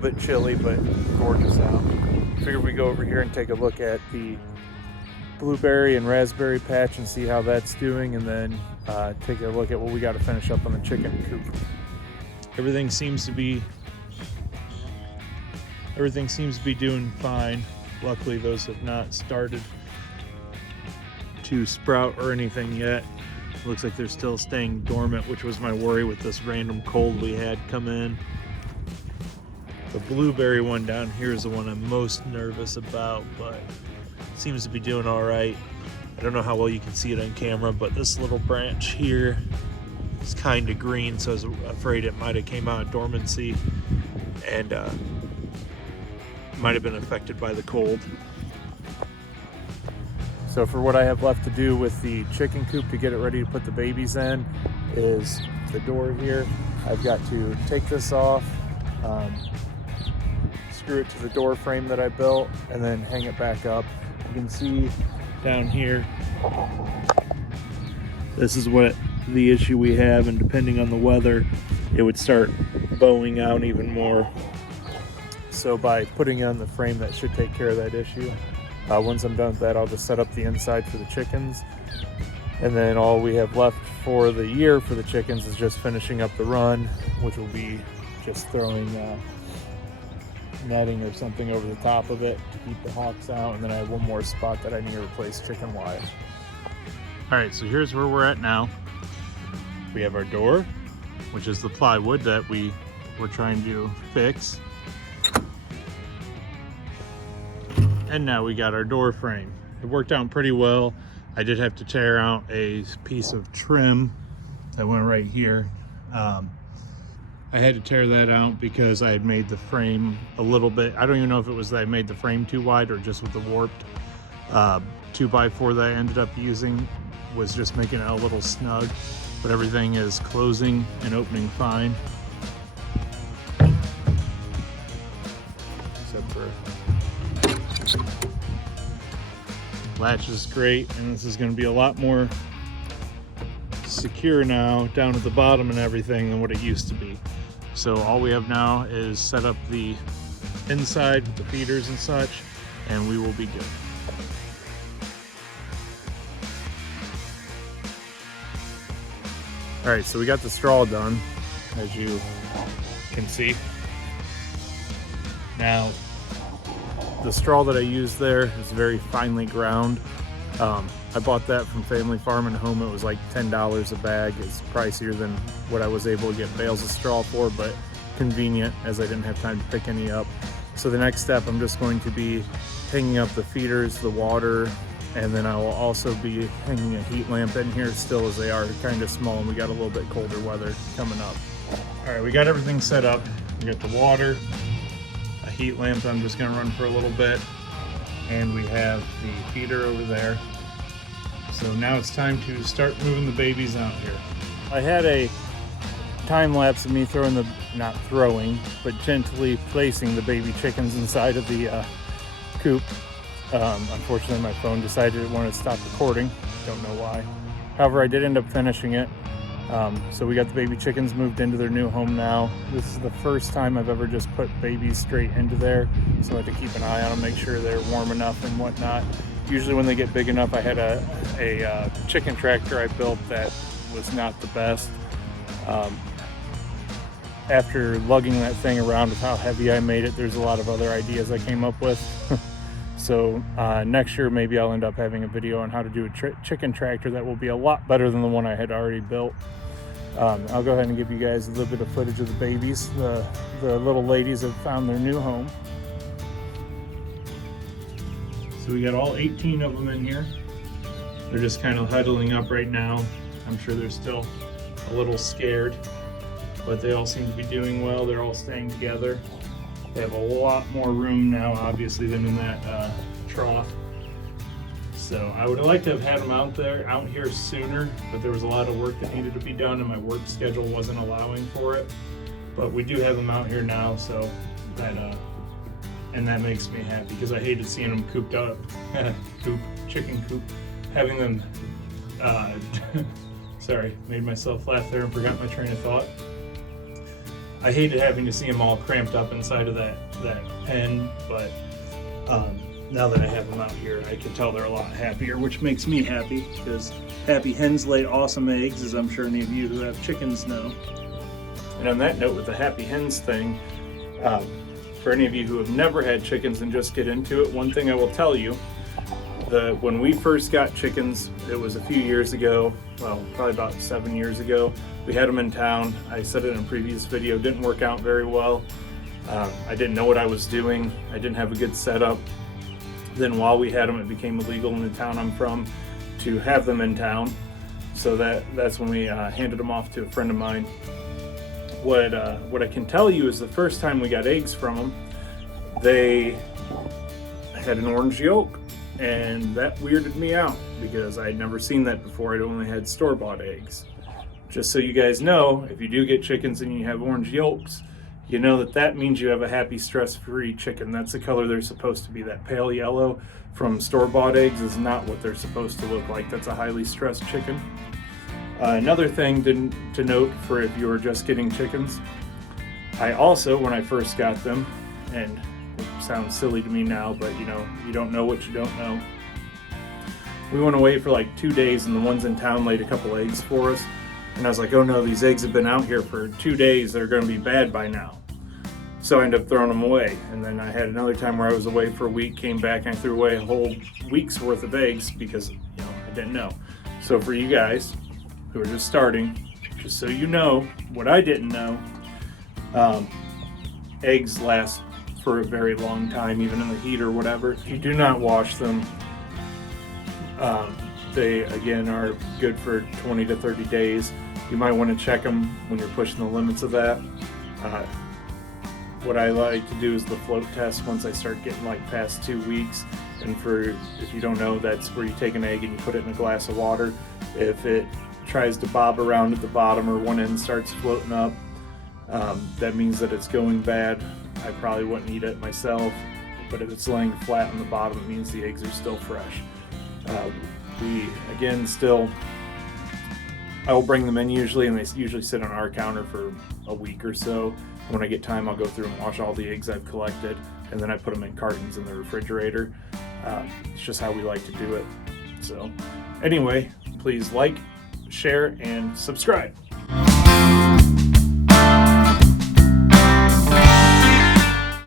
bit chilly, but gorgeous out. Figured we go over here and take a look at the blueberry and raspberry patch and see how that's doing, and then take a look at what we got to finish up on the chicken coop. Everything seems to be doing fine. Luckily, those have not started to sprout or anything yet. Looks like they're still staying dormant, which was my worry with this random cold we had come in. The blueberry one down here is the one I'm most nervous about, but it seems to be doing all right. I don't know how well you can see it on camera, but this little branch here is kind of green, so I was afraid it might have came out of dormancy and might have been affected by the cold. So for what I have left to do with the chicken coop to get it ready to put the babies in is the door here. I've got to take this off, screw it to the door frame that I built, and then hang it back up. You can see down here, this is what the issue we have, and depending on the weather, it would start bowing out even more. So by putting on the frame, that should take care of that issue. Once I'm done with that, I'll just set up the inside for the chickens. And then all we have left for the year for the chickens is just finishing up the run, which will be just throwing netting or something over the top of it to keep the hawks out. And then I have one more spot that I need to replace chicken wire. All right, so here's where we're at now. We have our door, which is the plywood that we were trying to fix. And now we got our door frame. It worked out pretty well. I did have to tear out a piece of trim that went right here. I had to tear that out because I had made the frame a little bit, I don't even know if it was that I made the frame too wide or just with the warped 2x4 that I ended up using was just making it a little snug, but everything is closing and opening fine. Except for latch is great, and this is going to be a lot more secure now down at the bottom and everything than what it used to be. So all we have now is set up the inside with the feeders and such, and we will be good. All right, so we got the straw done, as you can see. Now, the straw that I used there is very finely ground. I bought that from Family Farm and Home. It was like $10 a bag. It's pricier than what I was able to get bales of straw for, but convenient as I didn't have time to pick any up. So the next step, I'm just going to be hanging up the feeders, the water, and then I will also be hanging a heat lamp in here still, as they are kind of small and we got a little bit colder weather coming up. All right, we got everything set up. We got the water, a heat lamp I'm just gonna run for a little bit, and we have the feeder over there. So now it's time to start moving the babies out here. I had a time lapse of me not throwing, but gently placing the baby chickens inside of the coop. Unfortunately, my phone decided it wanted to stop recording. Don't know why. However, I did end up finishing it. So we got the baby chickens moved into their new home now. This is the first time I've ever just put babies straight into there. So I had to keep an eye on them, make sure they're warm enough and whatnot. Usually when they get big enough, I had a chicken tractor I built that was not the best. After lugging that thing around with how heavy I made it, there's a lot of other ideas I came up with. So next year, maybe I'll end up having a video on how to do a chicken tractor that will be a lot better than the one I had already built. I'll go ahead and give you guys a little bit of footage of the babies. The little ladies have found their new home. So we got all 18 of them in here. They're just kind of huddling up right now. I'm sure they're still a little scared, but they all seem to be doing well. They're all staying together. They have a lot more room now, obviously, than in that trough. So I would have liked to have had them out here sooner, but there was a lot of work that needed to be done and my work schedule wasn't allowing for it. But we do have them out here now, so that and that makes me happy because I hated seeing them cooped up. Chicken coop. Having them, sorry, made myself laugh there and forgot my train of thought. I hated having to see them all cramped up inside of that pen, but now that I have them out here, I can tell they're a lot happier, which makes me happy, because happy hens lay awesome eggs, as I'm sure any of you who have chickens know. And on that note, with the happy hens thing, for any of you who have never had chickens and just get into it, one thing I will tell you, when we first got chickens, it was a few years ago, well, probably about 7 years ago. We had them in town. I said it in a previous video, didn't work out very well. I didn't know what I was doing. I didn't have a good setup. Then while we had them, it became illegal in the town I'm from to have them in town. So that's when we handed them off to a friend of mine. What I can tell you is the first time we got eggs from them, they had an orange yolk, and that weirded me out because I'd never seen that before. I'd only had store-bought eggs. Just so you guys know, if you do get chickens and you have orange yolks, you know that means you have a happy, stress-free chicken. That's the color they're supposed to be. That pale yellow from store-bought eggs is not what they're supposed to look like. That's a highly stressed chicken. Another thing to note for if you're just getting chickens, I also, when I first got them, and it sounds silly to me now, but you know, you don't know what you don't know. We went away for like 2 days, and the ones in town laid a couple eggs for us. And I was like, oh no, these eggs have been out here for 2 days. They're going to be bad by now. So I ended up throwing them away. And then I had another time where I was away for a week, came back, and I threw away a whole week's worth of eggs because, you know, I didn't know. So for you guys who are just starting, just so you know what I didn't know, eggs last for a very long time, even in the heat or whatever. If you do not wash them, they again are good for 20 to 30 days. You might want to check them when you're pushing the limits of that. What I like to do is the float test once I start getting like past 2 weeks. And if you don't know, that's where you take an egg and you put it in a glass of water. If it tries to bob around at the bottom or one end starts floating up, that means that it's going bad. I probably wouldn't eat it myself, but if it's laying flat on the bottom, it means the eggs are still fresh. I will bring them in usually, and they usually sit on our counter for a week or so. When I get time, I'll go through and wash all the eggs I've collected, and then I put them in cartons in the refrigerator. It's just how we like to do it. So anyway, please like, share, and subscribe.